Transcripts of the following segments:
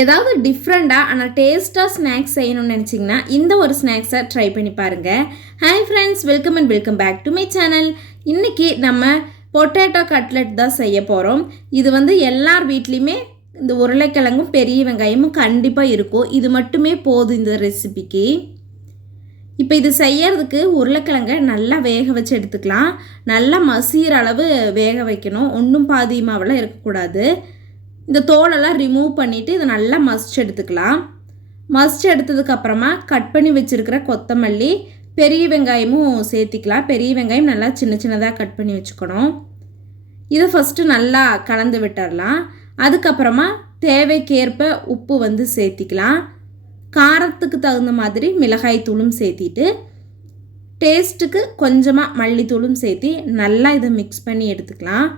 ஏதாவது டிஃப்ரெண்ட்டாக ஆனால் டேஸ்ட்டாக ஸ்நாக்ஸ் செய்யணும்னு நினச்சிங்கன்னா இந்த ஒரு ஸ்நாக்ஸை ட்ரை பண்ணி பாருங்கள் hi friends welcome and welcome back to my channel இன்றைக்கி நம்ம பொட்டேட்டோ கட்லெட் தான் செய்ய போகிறோம் இது வந்து எல்லார் வீட்லேயுமே இந்த உருளைக்கிழங்கும் பெரிய வெங்காயமும் கண்டிப்பாக இருக்கும். இது மட்டுமே போதும் இந்த ரெசிபிக்கு இப்போ இது செய்யறதுக்கு உருளைக்கிழங்க நல்லா வேக வச்சு எடுத்துக்கலாம். நல்லா மசிகிற அளவு வேக வைக்கணும். ஒன்றும் பாதியமாவெல்லாம் இருக்கக்கூடாது. இந்த தோலெல்லாம் ரிமூவ் பண்ணிவிட்டு இதை நல்லா மசிச்சு எடுத்துக்கலாம். மசிச்சு எடுத்ததுக்கப்புறமா கட் பண்ணி வச்சுருக்கிற கொத்தமல்லி பெரிய வெங்காயமும் சேர்த்திக்கலாம். பெரிய வெங்காயம் நல்லா சின்ன சின்னதாக கட் பண்ணி வச்சுக்கணும். இதை ஃபஸ்ட்டு நல்லா கலந்து விட்டுடலாம் அதுக்கப்புறமா தேவைக்கேற்ப உப்பு வந்து சேர்த்திக்கலாம். காரத்துக்கு தகுந்த மாதிரி மிளகாய் தூளும் சேர்த்திட்டு டேஸ்ட்டுக்கு கொஞ்சமாக மல்லித்தூளும் சேர்த்தி நல்லா இதை மிக்ஸ் பண்ணி எடுத்துக்கலாம்.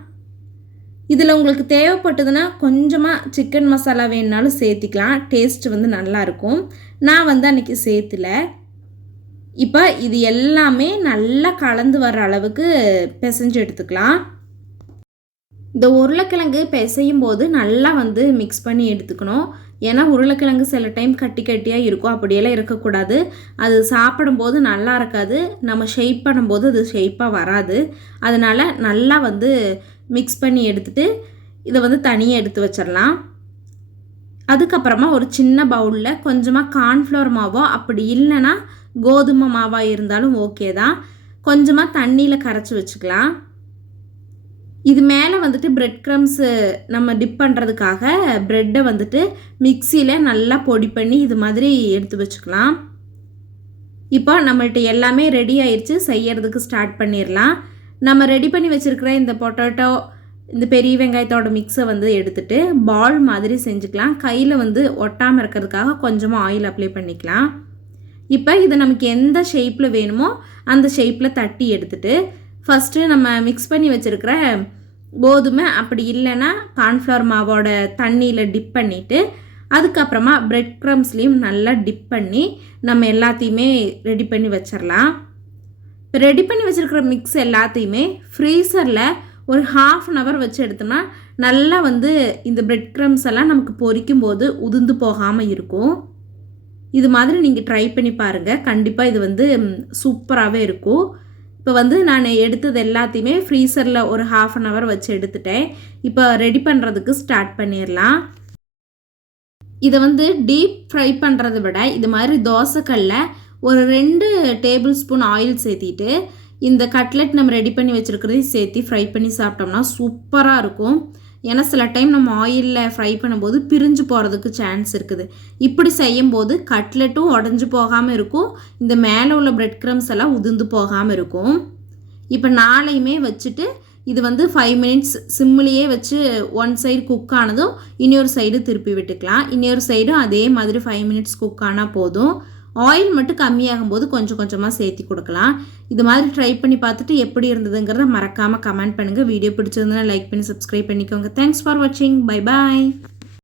இதில் உங்களுக்கு தேவைப்பட்டதுன்னா கொஞ்சமாக சிக்கன் மசாலா வேணுனாலும் சேர்த்திக்கலாம். டேஸ்ட் வந்து நல்லாயிருக்கும். நான் வந்து அன்றைக்கி சேர்த்துல. இப்போ இது எல்லாமே நல்லா கலந்து வர அளவுக்கு பிசைஞ்சு எடுத்துக்கலாம். இந்த உருளைக்கிழங்கு பிசையும் போது நல்லா வந்து மிக்ஸ் பண்ணி எடுத்துக்கணும். ஏன்னா உருளைக்கிழங்கு சில டைம் கட்டி கட்டியாக இருக்கும். அப்படியெல்லாம் இருக்கக்கூடாது. அது சாப்பிடும்போது நல்லா இருக்காது. நம்ம ஷேப் பண்ணும்போது அது ஷேப்பாக வராது. அதனால் நல்லா வந்து மிக்ஸ் பண்ணி எடுத்துகிட்டு இதை வந்து தனியாக எடுத்து வச்சிடலாம். அதுக்கப்புறமா ஒரு சின்ன பவுலில் கொஞ்சமாக கார்ன்ஃப்ளவர் மாவோ அப்படி இல்லைன்னா கோதுமை மாவாக இருந்தாலும் ஓகே தான். கொஞ்சமாக தண்ணியில் கரைச்சி வச்சுக்கலாம். இது மேலே வந்துட்டு பிரெட் க்ரம்ஸு நம்ம டிப் பண்ணுறதுக்காக ப்ரெட்டை வந்துட்டு மிக்சியில் நல்லா பொடி பண்ணி இது மாதிரி எடுத்து வச்சுக்கலாம். இப்போ நம்மள்ட்ட எல்லாமே ரெடி ஆயிடுச்சு செய்யறதுக்கு ஸ்டார்ட் பண்ணிடலாம். நம்ம ரெடி பண்ணி வச்சுருக்கிற இந்த பொட்டேட்டோ இந்த பெரிய வெங்காயத்தோட மிக்ஸை வந்து எடுத்துகிட்டு பால் மாதிரி செஞ்சுக்கலாம். கையில் வந்து ஒட்டாமல் இருக்கிறதுக்காக கொஞ்சமாக ஆயில் அப்ளை பண்ணிக்கலாம். இப்போ இதை நமக்கு எந்த ஷேப்பில் வேணுமோ அந்த ஷேப்பில் தட்டி எடுத்துகிட்டு ஃபஸ்ட்டு நம்ம மிக்ஸ் பண்ணி வச்சுருக்கிற கோதுமை அப்படி இல்லைன்னா கார்ன்ஃப்ளவர் மாவோட தண்ணியில் டிப் பண்ணிவிட்டு அதுக்கப்புறமா ப்ரெட் க்ரம்ஸ்லேயும் நல்லா டிப் பண்ணி நம்ம எல்லாத்தையுமே ரெடி பண்ணி வச்சிடலாம் இப்போ ரெடி பண்ணி வச்சுருக்கிற மிக்ஸ் எல்லாத்தையுமே ஃப்ரீசரில் ஒரு ஹாஃப் அன் ஹவர் வச்சு எடுத்தோம்னா நல்லா வந்து இந்த பிரெட் க்ரம்ஸ் எல்லாம் நமக்கு பொரிக்கும் போது உதிர்ந்து போகாமல் இருக்கும். இது மாதிரி நீங்கள் ட்ரை பண்ணி பாருங்கள் கண்டிப்பாக இது வந்து சூப்பராகவே இருக்கும். இப்போ வந்து நான் எடுத்தது எல்லாத்தையுமே ஃப்ரீசரில் ஒரு ஹாஃப் அன் ஹவர் வச்சு எடுத்துட்டேன். இப்போ ரெடி பண்ணுறதுக்கு ஸ்டார்ட் பண்ணிடலாம். இதை வந்து டீப் ஃப்ரை பண்ணுறதை விட இது மாதிரி தோசைக்கல்ல ஒரு ரெண்டு டேபிள் ஸ்பூன் ஆயில் சேர்த்திட்டு இந்த கட்லெட் நம்ம ரெடி பண்ணி வச்சுருக்கிறதையும் சேர்த்து ஃப்ரை பண்ணி சாப்பிட்டோம்னா சூப்பராக இருக்கும். ஏன்னா சில டைம் நம்ம ஆயிலில் ஃப்ரை பண்ணும்போது பிரிஞ்சு போகிறதுக்கு சான்ஸ் இருக்குது. இப்படி செய்யும்போது கட்லெட்டும் உடஞ்சி போகாமல் இருக்கும். இந்த மேலே உள்ள பிரெட் க்ரம்ஸ் எல்லாம் உதிர்ந்து போகாமல் இருக்கும். இப்போ நாளையுமே வச்சுட்டு இது வந்து ஃபைவ் மினிட்ஸ் சிம்மிலேயே வச்சு ஒன் சைடு குக் ஆனதும் இன்னொரு சைடு திருப்பி விட்டுக்கலாம். இன்னொரு சைடும் அதே மாதிரி ஃபைவ் மினிட்ஸ் குக் ஆனால் போதும். ஆயில் மட்டும் கம்மியாகும் போது கொஞ்சம் கொஞ்சமாக சேர்த்தி கொடுக்கலாம். இது மாதிரி ட்ரை பண்ணி பார்த்துட்டு எப்படி இருந்ததுங்கிறத மறக்காமல் கமெண்ட் பண்ணுங்கள் வீடியோ பிடிச்சிருந்தா லைக் பண்ணி சப்ஸ்கிரைப் பண்ணிக்கோங்க. தேங்க்ஸ் ஃபார் வாட்சிங் பை பாய்